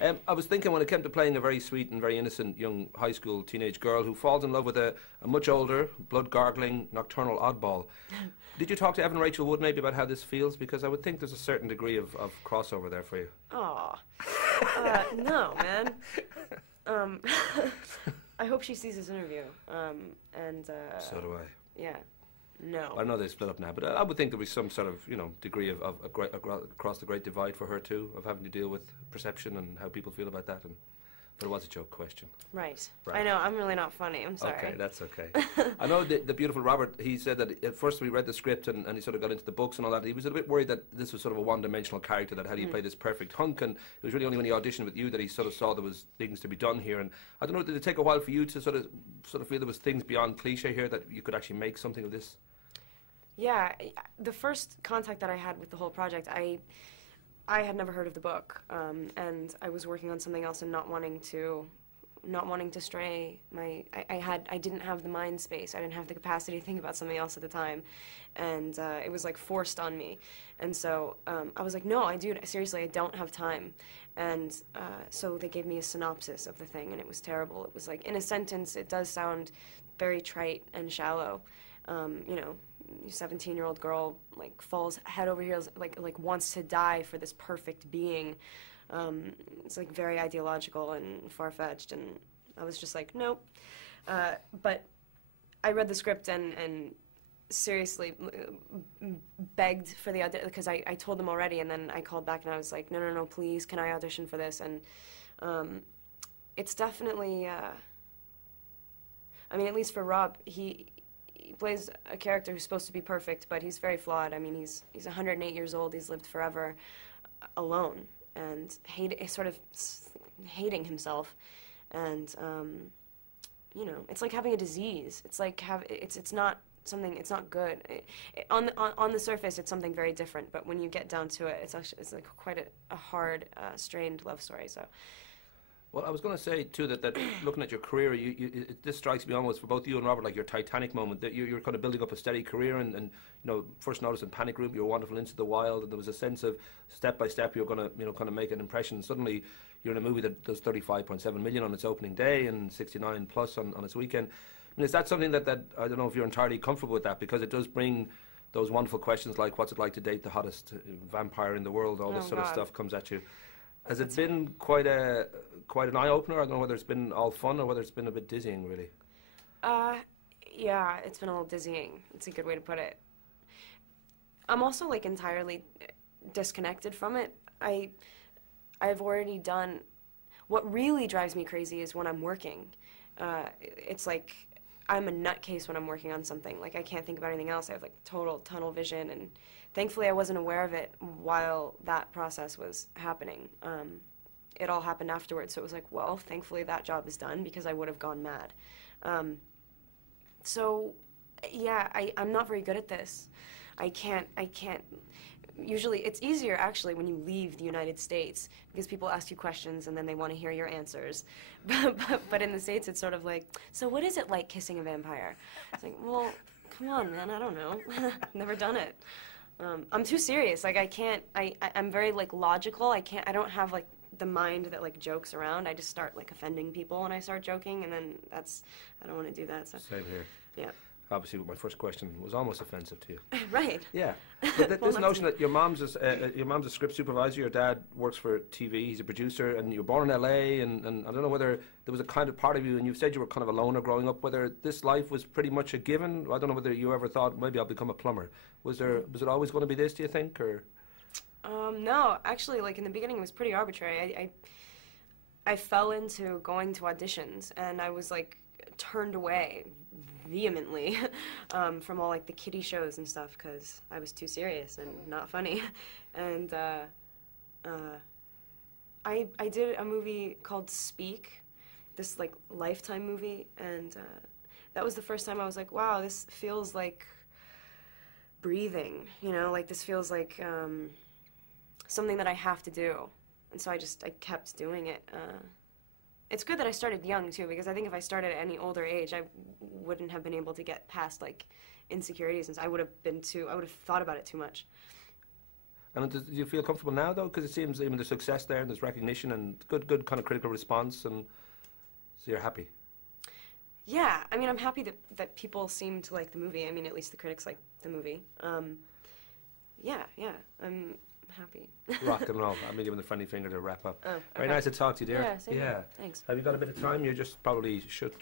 I was thinking when it came to playing a very sweet and very innocent young high school teenage girl who falls in love with a much older, blood-gargling, nocturnal oddball. Did you talk to Evan Rachel Wood maybe about how this feels? Because I would think there's a certain degree of crossover there for you. Aw. No, man. I hope she sees this interview. So do I. Yeah. No. I know they split up now, but I would think there was some sort of, degree of across the great divide for her too, of having to deal with perception and how people feel about that. But it was a joke question. Right. I know, I'm really not funny, I'm sorry. Okay, that's okay. I know the beautiful Robert, he said that at first we read the script and he sort of got into the books and all that, he was a bit worried that this was sort of a one-dimensional character, that how do you play this perfect hunk, and it was really only when he auditioned with you that he sort of saw there was things to be done here. And I don't know, did it take a while for you to sort of feel there was things beyond cliche here, that you could actually make something of this? Yeah, the first contact that I had with the whole project, I had never heard of the book, and I was working on something else and not wanting to stray. I didn't have the mind space. I didn't have the capacity to think about something else at the time, and it was like forced on me. And so I was like, no, seriously, I don't have time. And so they gave me a synopsis of the thing, and it was terrible. It was like, in a sentence, it does sound very trite and shallow. 17-year-old girl like falls head over heels, like wants to die for this perfect being. It's like very ideological and far-fetched, and I was just like, nope. But I read the script and seriously begged for the audition, because I told them already, and then I called back and I was like, no, please, can I audition for this? And it's definitely, I mean, at least for Rob, he plays a character who's supposed to be perfect, but he's very flawed. I mean, he's 108 years old. He's lived forever alone and sort of hating himself. And it's like having a disease. It's like it's not something. It's not good. On the surface, it's something very different. But when you get down to it, it's like quite a hard, strained love story. So. Well, I was going to say, too, that looking at your career, this strikes me almost for both you and Robert like your Titanic moment, that you're kind of building up a steady career, and first noticed in Panic Room, you were wonderful, Into the Wild, and there was a sense of step by step you're going to, kind of make an impression. Suddenly, you're in a movie that does 35.7 million on its opening day and 69 plus on its weekend. I mean, is that something that I don't know if you're entirely comfortable with that, because it does bring those wonderful questions like, what's it like to date the hottest vampire in the world? All this sort of stuff comes at you. Has it been quite an eye-opener? I don't know whether it's been all fun or whether it's been a bit dizzying, really. Yeah, it's been a little dizzying. It's a good way to put it. I'm also, like, entirely disconnected from it. I've already done... What really drives me crazy is when I'm working. It's like I'm a nutcase when I'm working on something. Like, I can't think about anything else. I have, like, total tunnel vision, and thankfully I wasn't aware of it while that process was happening. It all happened afterwards, so it was like, well, thankfully that job is done, because I would have gone mad. So, yeah, I'm not very good at this. I can't, usually, it's easier, actually, when you leave the United States, because people ask you questions and then they want to hear your answers. But in the States, it's sort of like, so what is it like kissing a vampire? It's like, well, come on, man, I don't know. Never done it. I'm too serious. Like, I can't, I'm very, like, logical. I don't have, like, the mind that, like, jokes around. I just start, like, offending people when I start joking, and then I don't want to do that. So. Same here. Yeah. Obviously, my first question was almost offensive to you. Right. Yeah. But this notion that your mom's a script supervisor, your dad works for TV, he's a producer, and you're born in LA, and I don't know whether there was a kind of part of you, and you said you were kind of a loner growing up, whether this life was pretty much a given. I don't know whether you ever thought, maybe I'll become a plumber. Was it always going to be this, do you think, or? No, actually, like, in the beginning it was pretty arbitrary. I fell into going to auditions, and I was, like, turned away vehemently from all, like, the kiddie shows and stuff, because I was too serious and not funny. And I did a movie called Speak, this, like, Lifetime movie, and that was the first time I was like, wow, this feels like breathing, like, this feels like something that I have to do. And so I kept doing it. It's good that I started young, too, because I think if I started at any older age, I wouldn't have been able to get past, like, insecurities, and I would have thought about it too much. And do you feel comfortable now, though? Because it seems even there's success there and there's recognition and good kind of critical response, and so you're happy. Yeah, I mean, I'm happy that people seem to like the movie. I mean, at least the critics like the movie. Yeah, I'm happy. Rock and roll. I'm giving the friendly finger to wrap up. Oh, okay. Very nice to talk to you, dear. Yeah, same here. Thanks. Have you got a bit of time? You just probably should